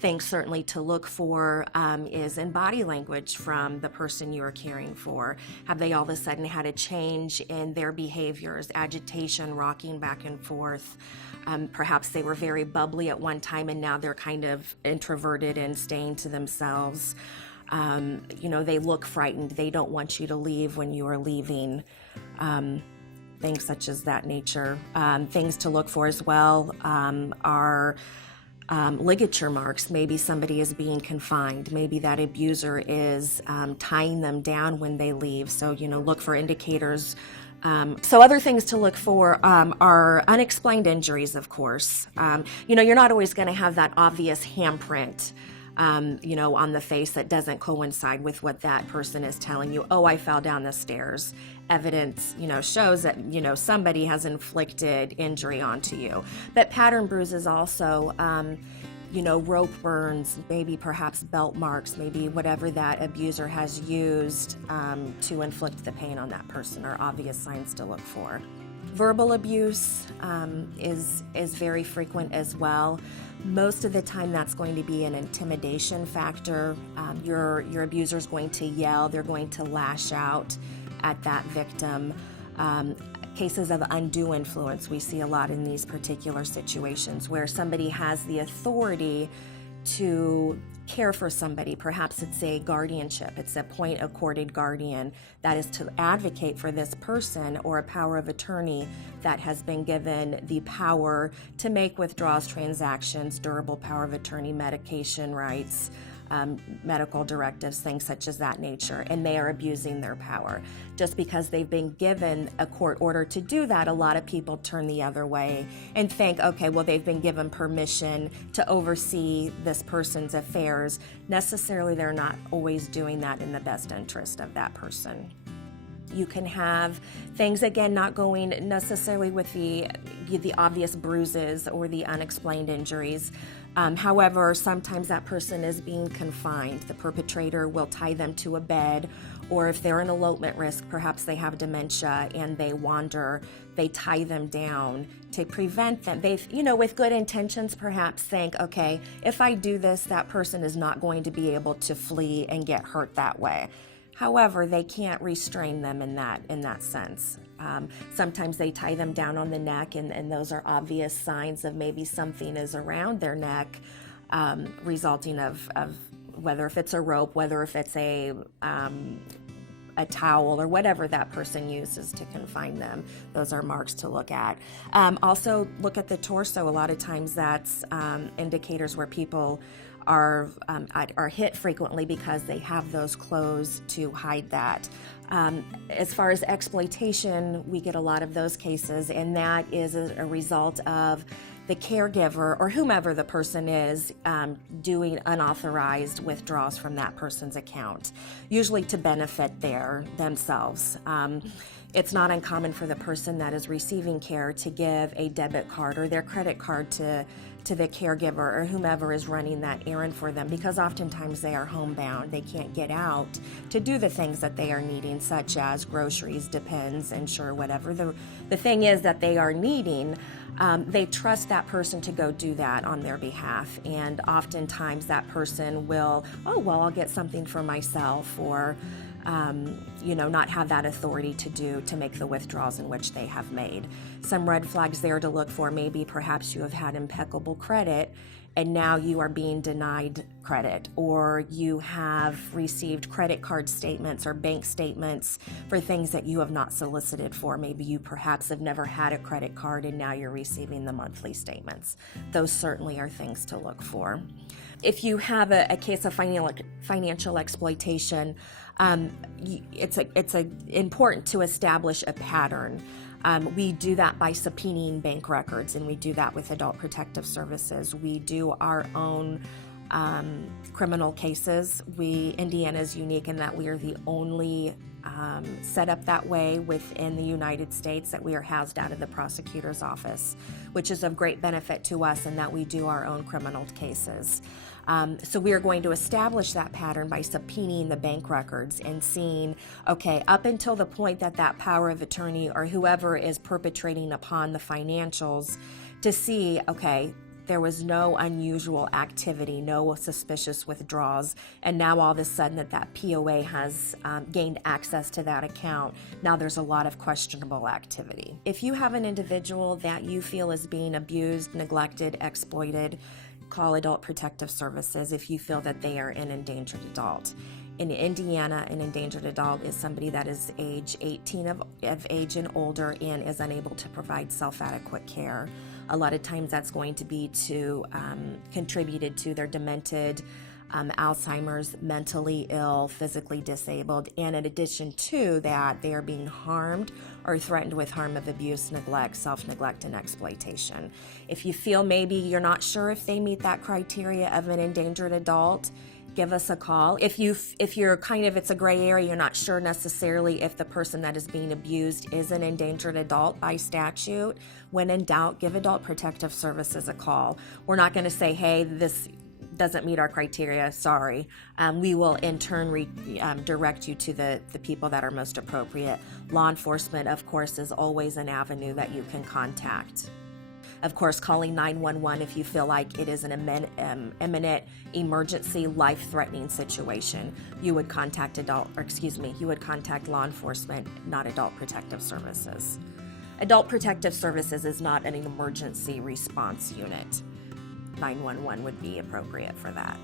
Things certainly to look for is in body language from the person you are caring for. Have they all of a sudden had a change in their behaviors, agitation, rocking back and forth? Perhaps they were very bubbly at one time and now they're kind of introverted and staying to themselves. They look frightened. They don't want you to leave when you are leaving. Things such as that nature. Things to look for as well are ligature marks. Maybe somebody is being confined. Maybe that abuser is tying them down when they leave. So, look for indicators. So other things to look for are unexplained injuries, of course. You're not always going to have that obvious handprint, on the face that doesn't coincide with what that person is telling you. Oh, I fell down the stairs. Evidence, shows that, somebody has inflicted injury onto you. But pattern bruises also, rope burns, maybe perhaps belt marks, maybe whatever that abuser has used to inflict the pain on that person are obvious signs to look for. Verbal abuse is very frequent as well. Most of the time that's going to be an intimidation factor. Your abuser is going to yell, they're going to lash out at that victim. Cases of undue influence we see a lot in these particular situations where somebody has the authority to care for somebody. Perhaps it's a guardianship, it's a point accorded guardian that is to advocate for this person, or a power of attorney that has been given the power to make withdrawals, transactions, durable power of attorney, medication rights, medical directives, things such as that nature, and they are abusing their power. Just because they've been given a court order to do that, a lot of people turn the other way and think, okay, well, they've been given permission to oversee this person's affairs. Necessarily, they're not always doing that in the best interest of that person. You can have things, again, not going necessarily with the obvious bruises or the unexplained injuries. However, sometimes that person is being confined. The perpetrator will tie them to a bed, or if they're an elopement risk, perhaps they have dementia and they wander, they tie them down to prevent them. They, with good intentions, perhaps think, okay, if I do this, that person is not going to be able to flee and get hurt that way. However, they can't restrain them in that sense. Sometimes they tie them down on the neck, and those are obvious signs of maybe something is around their neck, resulting of whether if it's a rope, whether if it's a towel, or whatever that person uses to confine them. Those are marks to look at. Also, look at the torso. A lot of times that's indicators where people are hit frequently because they have those clothes to hide that. As far as exploitation, we get a lot of those cases, and that is a result of the caregiver or whomever the person is doing unauthorized withdrawals from that person's account, usually to benefit themselves. It's not uncommon for the person that is receiving care to give a debit card or their credit card to the caregiver or whomever is running that errand for them, because oftentimes they are homebound. They can't get out to do the things that they are needing, such as groceries, Depends, Insure, whatever the thing is that they are needing. They trust that person to go do that on their behalf, and oftentimes that person will, I'll get something for myself, or not have that authority to make the withdrawals in which they have made. Some red flags there to look for, maybe perhaps you have had impeccable credit and now you are being denied credit, or you have received credit card statements or bank statements for things that you have not solicited for. Maybe you perhaps have never had a credit card and now you're receiving the monthly statements. Those certainly are things to look for. If you have a case of financial exploitation, it's important to establish a pattern. We do that by subpoenaing bank records, and we do that with Adult Protective Services. We do our own criminal cases. Indiana is unique in that we are the only set up that way within the United States that we are housed out of the prosecutor's office, which is of great benefit to us in that we do our own criminal cases. So we are going to establish that pattern by subpoenaing the bank records and seeing, okay, up until the point that power of attorney or whoever is perpetrating upon the financials, to see, okay, There was no unusual activity, no suspicious withdrawals, and now all of a sudden that POA has gained access to that account, now there's a lot of questionable activity. If you have an individual that you feel is being abused, neglected, exploited, call Adult Protective Services if you feel that they are an endangered adult. In Indiana, an endangered adult is somebody that is age 18 of age and older and is unable to provide self-adequate care. A lot of times that's going to be contributed to their demented, Alzheimer's, mentally ill, physically disabled, and in addition to that, they are being harmed or threatened with harm of abuse, neglect, self-neglect, and exploitation. If you feel maybe you're not sure if they meet that criteria of an endangered adult, give us a call. If you're it's a gray area, you're not sure necessarily if the person that is being abused is an endangered adult by statute, when in doubt, give Adult Protective Services a call. We're not going to say, hey, this doesn't meet our criteria, sorry. We will in turn direct you to the people that are most appropriate. Law enforcement, of course, is always an avenue that you can contact. Of course, calling 911 if you feel like it is an imminent emergency, life-threatening situation. You would contact law enforcement, not Adult Protective Services. Adult Protective Services is not an emergency response unit. 911 would be appropriate for that.